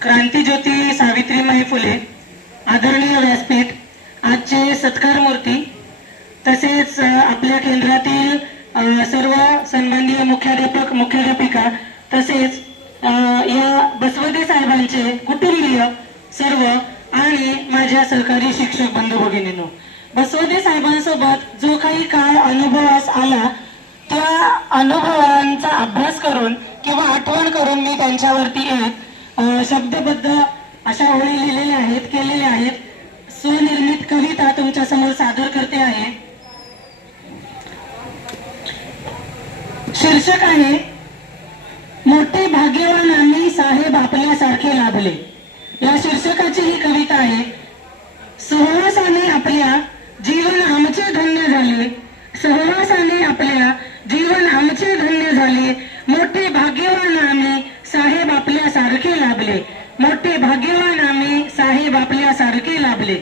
क्रांतीज्योती सावित्रीमाई फुले आदरणीय व्यासपीठ आजचे सत्कार मूर्ती तसेच आपल्या केंद्रातील सर्व संबंधीय मुख्याध्यापक मुख्याध्यापिका तसेच या बसवदे साहेबांचे कुटुंबीय सर्व आणि माझ्या सहकारी शिक्षक बंधू भगिनीनो बसवदे साहेबांसोबत जो काही काळ अनुभवास आला त्या अनुभवांचा अभ्यास करून किंवा आठवण करून मी त्यांच्यावरती एक शब्दबद्ध अशा ओळी लिहिलेल्या आहेत केलेल्या आहेत. स्वनिर्मित कविता तुमच्यासमोर सादर करते आहे. शीर्षक आहे मोठे भाग्यवान आम्ही साहेब आपल्यासारखे लाभले. या शीर्षकाची ही कविता आहे सहवासाने आपल्या जीवन आमचे धन्य झाले. सहवासाने आपल्या जीवन आमचे धन्य झाले मोठे भाग्यवान आम्ही साहेब आपल्या सारखे लाभले मोठे भाग्यवान आम्ही साहेब आपल्या सारखे लाभले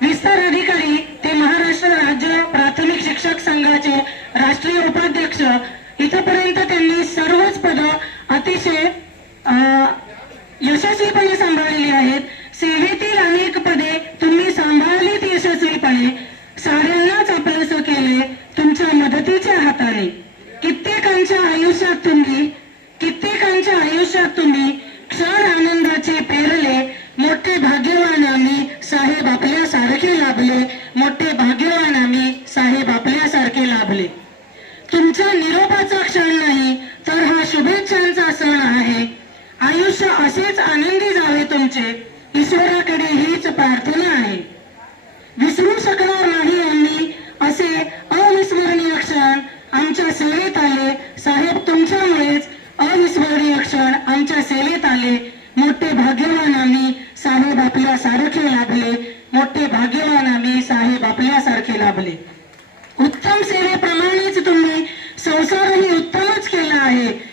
विस्तार अधिकारी ते महाराष्ट्र राज्य प्राथमिक शिक्षक संघाचे राष्ट्रीय उपाध्यक्ष. इथपर्यंत त्यांनी सर्वच पद अतिशय यशस्वीपणे सांभाळलेली आहेत. सेवेतील अनेक पदे तुम्ही सांभाळलीत यशस्वीपणे. साऱ्यांनाच आपलंसं केले तुमच्या मदतीच्या हाताने. कित्येकांच्या आयुष्यात तुम्ही कित्येकांच्या आयुष्यात तुम्ही क्षण आनंदाचे पेरले. मोठे भाग्यवान आम्ही साहेब आपल्या सारखे लाभले. मोठे भाग्यवान आम्ही साहेब आपल्यासारखे लाभले तुमच्या निरोपाचा क्षण नाही तर हा शुभेच्छांचा सण आहे आयुष्य असेच आनंदी जावे तुमचे. ईश्वराकडे हीच प्रार्थना आहे. विसरू शकणार नाही आम्ही असे अविस्मरणीय क्षण आमच्या सेवेत आले. साहेब तुमच्यामुळेच अविस्मरणीय क्षण आमच्या सेवेत आले. मोठे भाग्यवान आम्ही साहेब आपल्या सारखे लाभले. मोठे भाग्यवान आम्ही साहेब आपल्यासारखे लाभले. उत्तम सेवेप्रमाणेच तुम्ही संसारही उत्तमच केला आहे.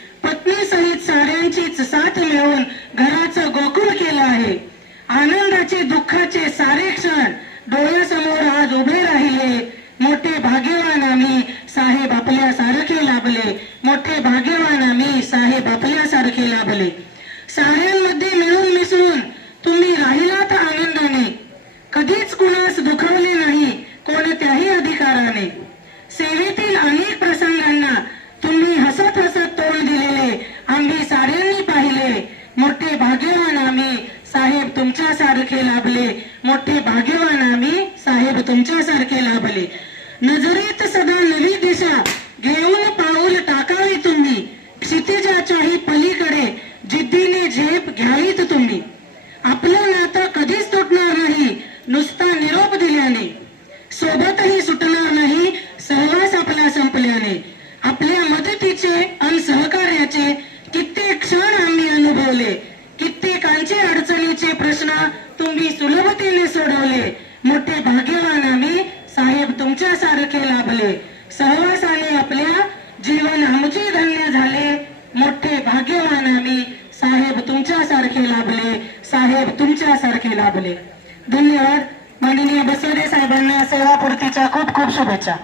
सहित साथ मिळवून घराचं गोकुळ केलं आहे. आनंदाचे दुःखाचे सारे क्षण डोळ्यासमोर आज उभे राहिले. मोठे भाग्यवान आम्ही साहेब आपल्या सारखे लाभले. मोठे भाग्यवान आम्ही साहेब आपल्या सारखे लाभले. साऱ्यांमध्ये मिळून मिसळून तुम्ही राहिलात आनंदाने. कधीच कुणास दुखवले नाही कोणत्याही अधिकाराने. सेवेतील मोठे भाग्यवान आम्ही. साहेब तुमच्यासारखे लाभले. मोठे भाग्यवान आम्ही. साहेब तुमच्यासारखे लाभले. नजरेत सदा नवी दिशा. घेऊन पाऊल टाकावे तुम्ही. क्षितिजाच्याही पलीकडे जिद्दीने झेप घ्यावीत तुम्ही. आपलं नातं कधीच तुटणार नाही. नुसता निरोप दिल्याने. सोबतही सुटणार नाही. सहवास आपला संपल्याने. आपल्या मदतीचे आणि सहकार्याचे आम्ही कित्येकांचे अडचणीचे प्रश्न तुम्ही सुलभतेने सोडवले. मोठे भाग्यवान आम्ही साहेब तुमच्या सारखे लाभले. सहवासाने आपल्या जीवन आमचे धन्य झाले. मोठे भाग्यवान आम्ही साहेब तुमच्या सारखे लाभले. साहेब तुमच्या सारखे लाभले. धन्यवाद. माननीय बसवडे साहेबांना सेवापूर्तीच्या खूप खूप शुभेच्छा.